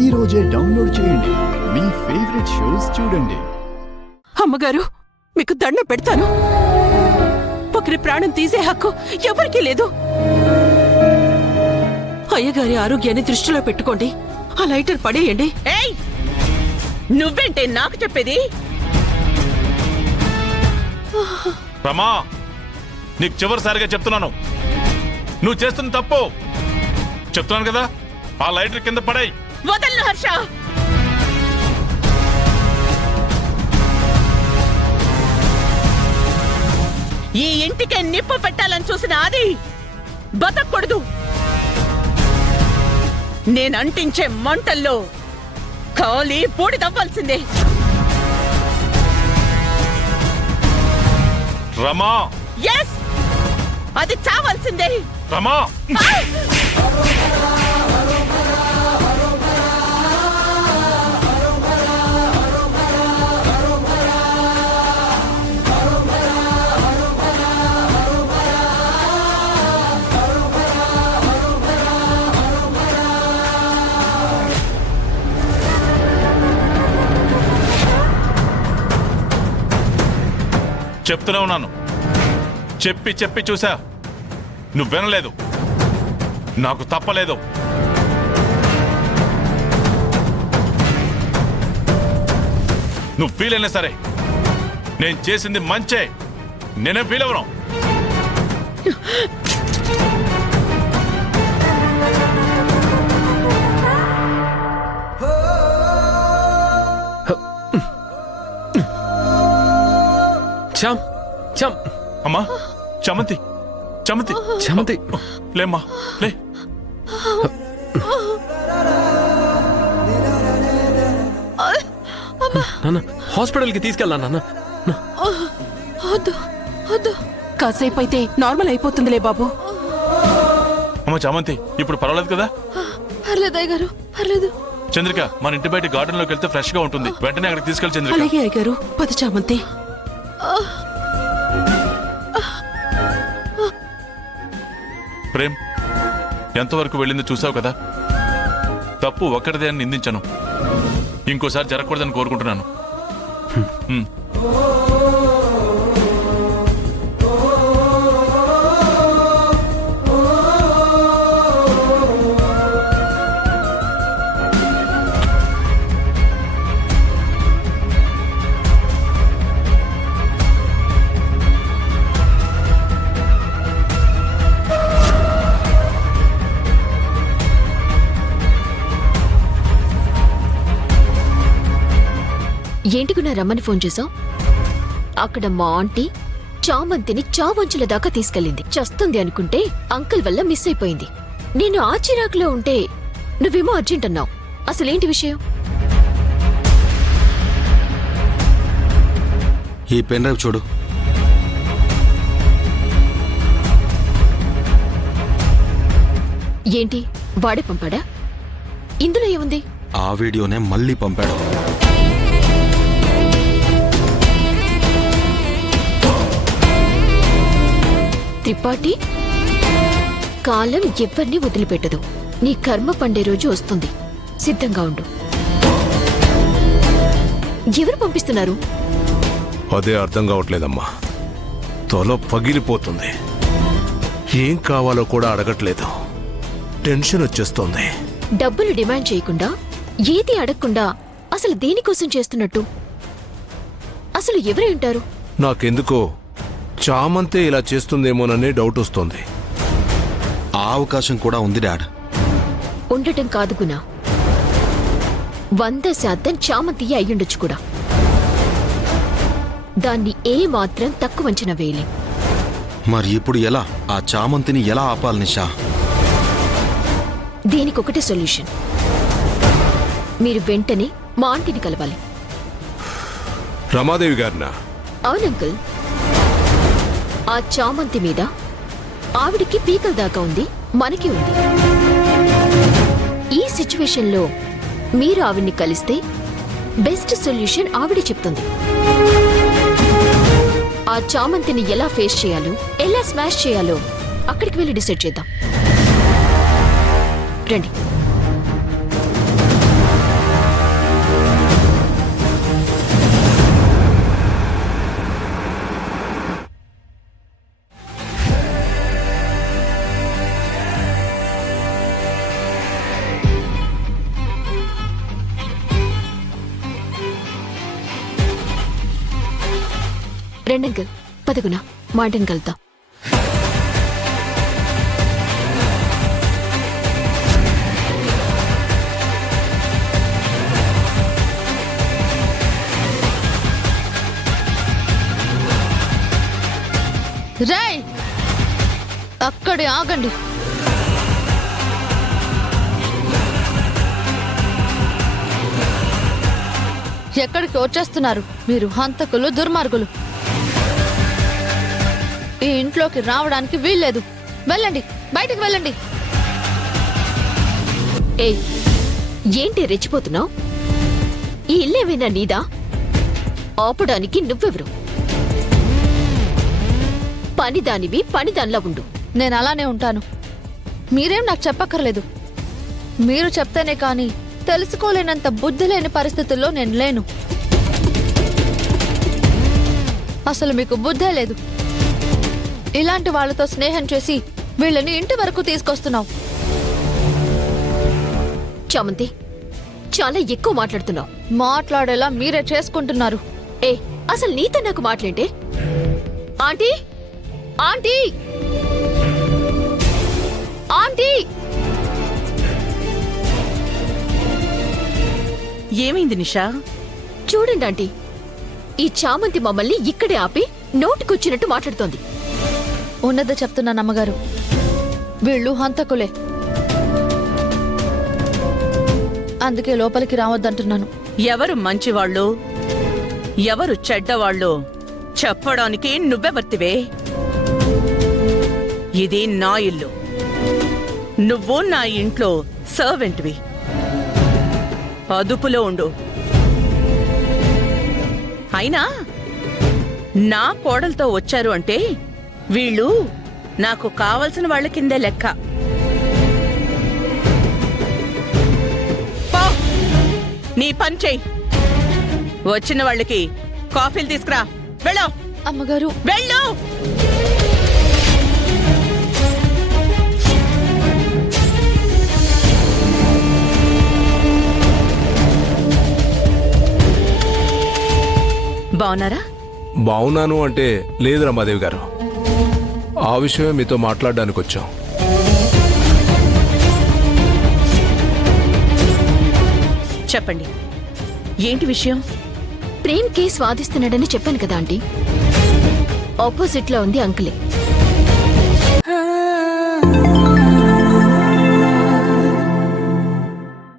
ఈ రోజే డౌన్లోడ్ చేయండి. మీ ఫేవరెట్ షోస్ చూడండి. అమ్మగారు, మీకు దండం పెడతాను. ఒకరి ప్రాణం తీసే హక్కు ఎవరికీ లేదు. అయ్యగారి ఆరోగ్యాన్ని దృష్టిలో పెట్టుకోండి. ఆ లైటర్ పడేయండి. ఏయ్, నువ్వేంటే నాకు చెప్పేది? రమా, నీకు చివరిసారిగా చెప్తున్నాను, నువ్వు చేస్తున్న తప్పు. చెప్తున్నాను కదా, ఆ లైటర్ కింద పడేయ్. వదలను హర్ష. ఈ ఇంటికే నిప్పు పెట్టాలని చూసిన అది బతకూడదు. నేనంటించే మంటల్లో కాలి బూడిదవ్వాల్సిందే. రమా, ఎస్, అది చావాల్సిందే. రమా, చెప్తూనే ఉన్నాను. చెప్పి చెప్పి చూసా, నువ్వు వినలేదు. నాకు తప్పలేదు. నువ్వు ఫీల్ అయినా సరే, నేను చేసింది మంచే. నేనే ఫీల్ అవ్వను. అమ్మా, చమంతి, చమంతి, చమంతి, లేమ్మా, లే. నాన్న, హాస్పిటల్కి తీసుకెళ్ళా నాన్న. కాసేపు అయితే నార్మల్ అయిపోతుందిలే బాబు. అమ్మ చమంతి, ఇప్పుడు పర్వాలేదు కదా? పర్లేదు అయ్యగారు, పర్లేదు. చంద్రిక, మన ఇంటి బయట గార్డెన్ లోకి వెళ్తే ఫ్రెష్ గా ఉంటుంది. వెంటనే అక్కడికి తీసుకెళ్ళి చంద్రిక. అలాగే అయ్యగారు, పద చామంతి. ప్రేమ్, ఎంతవరకు వెళ్ళిందో చూసావు కదా. తప్పు ఒక్కడిదే అని నిందించను. ఇంకోసారి జరగకూడదని కోరుకుంటున్నాను. ఏంటికు నా రమ్మని ఫోన్ చేశావు? అక్కడ మా ఆంటీ చామంతిని చావంచుల దాకా తీసుకెళ్ళింది. చస్తుంది అనుకుంటే అంకుల్ వల్ల మిస్ అయిపోయింది. నేను ఆ చిరాకులో ఉంటే నువ్వేమో అర్జెంట్ అన్నావు. అసలేంటి విషయం? ఈ పెన్ డ్రైవ్ చూడు. ఏంటి, వాడే పంపాడా? ఇందులో ఏముంది? ఆ వీడియోనే మళ్ళీ పంపాడు. త్రిపాఠి, కాలం ఎవరిని వదిలిపెట్టదు. నీ కర్మ పండే రోజు వస్తుంది. సిద్ధంగా ఉండు. ఎవరు పంపిస్తున్నారు? అదే అర్థం కావట్లేదమ్మా. తల పగిలిపోతుంది. ఏం కావాలో కూడా అడగట్లేదు. టెన్షన్ వచ్చేస్తోంది. డబ్బులు డిమాండ్ చేయకుండా, ఏది అడగకుండా అసలు దేనికోసం చేస్తున్నట్టు? అసలు ఎవరై ఉంటారు? నాకెందుకో చామంతే ఇలా చేస్తుందేమోననే డౌట్ వస్తోంది. ఆ అవకాశం కూడా ఉంది డాడ్. ఉండటం కాదు గుణ, 100% చామంతియే అయ్యుండొచ్చు కూడా. దాన్ని ఏ మాత్రం తక్కువ అంచనా వేయలేం. మరి ఇప్పుడు ఎలా? ఆ చామంతిని ఎలా ఆపాలి నిషా? దీనికొకటే సొల్యూషన్. మీరు వెంటనే మా ఆంటీని కలవాలి. రమాదేవి గారినా? అవునంకుల్. ఆ చామంతి మీద ఆవిడికి పీకల దాకా ఉంది, మనకి ఉంది. ఈ సిచ్యువేషన్లో మీరు ఆవిడ్ని కలిస్తే బెస్ట్ సొల్యూషన్ ఆవిడే చెప్తుంది. ఆ చామంతిని ఎలా ఫేస్ చేయాలో, ఎలా స్మాష్ చేయాలో అక్కడికి వెళ్ళి డిసైడ్ చేద్దాం. రండి. రెండంకల్ పదగున మాటను కలుద్దాం. రేయ్ అక్కడే ఆగండి. ఎక్కడికి వచ్చేస్తున్నారు మీరు? హంతకులు, దుర్మార్గులు. ఈ ఇంట్లోకి రావడానికి వీల్లేదు. వెళ్ళండి, బయటికి వెళ్ళండి. ఏయ్, ఏంటి రెచ్చిపోతున్నావు? ఈ ఇల్లేమైనా నీదా? ఆపడానికి నువ్వెవరు? పనిదానివి పనిదానిలా ఉండు. నేను అలానే ఉంటాను. మీరేం నాకు చెప్పక్కర్లేదు. మీరు చెప్తేనే కానీ తెలుసుకోలేనంత బుద్ధి లేని పరిస్థితుల్లో నేను లేను. అసలు మీకు బుద్ధే లేదు. ఇలాంటి వాళ్ళతో స్నేహం చేసి వీళ్ళని ఇంటి వరకు తీసుకొస్తున్నావు. చామంతి, చాలా ఎక్కువ మాట్లాడుతున్నావు. మాట్లాడేలా మీరే చేసుకుంటున్నారు. ఏ, అసలు నీతో నాకు మాట్లాడే? Aunty, aunty, aunty! ఏమైంది నిషా? చూడండి ఆంటీ, ఈ చామంతి మమ్మల్ని ఇక్కడే ఆపి నోటికొచ్చినట్టు మాట్లాడుతోంది. ఉన్నదే చెప్తున్నాను అమ్మగారు. వీళ్ళు హంతకులే. అందుకే లోపలికి రావద్దంటున్నాను. ఎవరు మంచివాళ్ళు, ఎవరు చెడ్డవాళ్ళు చెప్పడానికి నువ్వెవర్తివే? ఇది నా ఇల్లు. నువ్వు నా ఇంట్లో సర్వెంట్వి. అదుపులో ఉండు. అయినా నా కోడలతో వచ్చారు అంటే వీళ్ళు నాకు కావలసిన వాళ్ళ కిందే లెక్క. పో, నీ పని చెయ్యి. వచ్చిన వాళ్ళకి కాఫీలు తీసుకురా. వెళ్ళు అమ్మగారు, వెళ్ళు. బావున్నారా? బావున్నాను అంటే లేదు రమాదేవి గారు, ఆ విషయమే మీతో మాట్లాడడానికి వచ్చాం. చెప్పండి, ఏంటి విషయం? ప్రేమ్ కేసు వాదిస్తున్నాడని చెప్పాను కదా ఆంటీ. ఆపోజిట్ లో ఉంది అంకులే.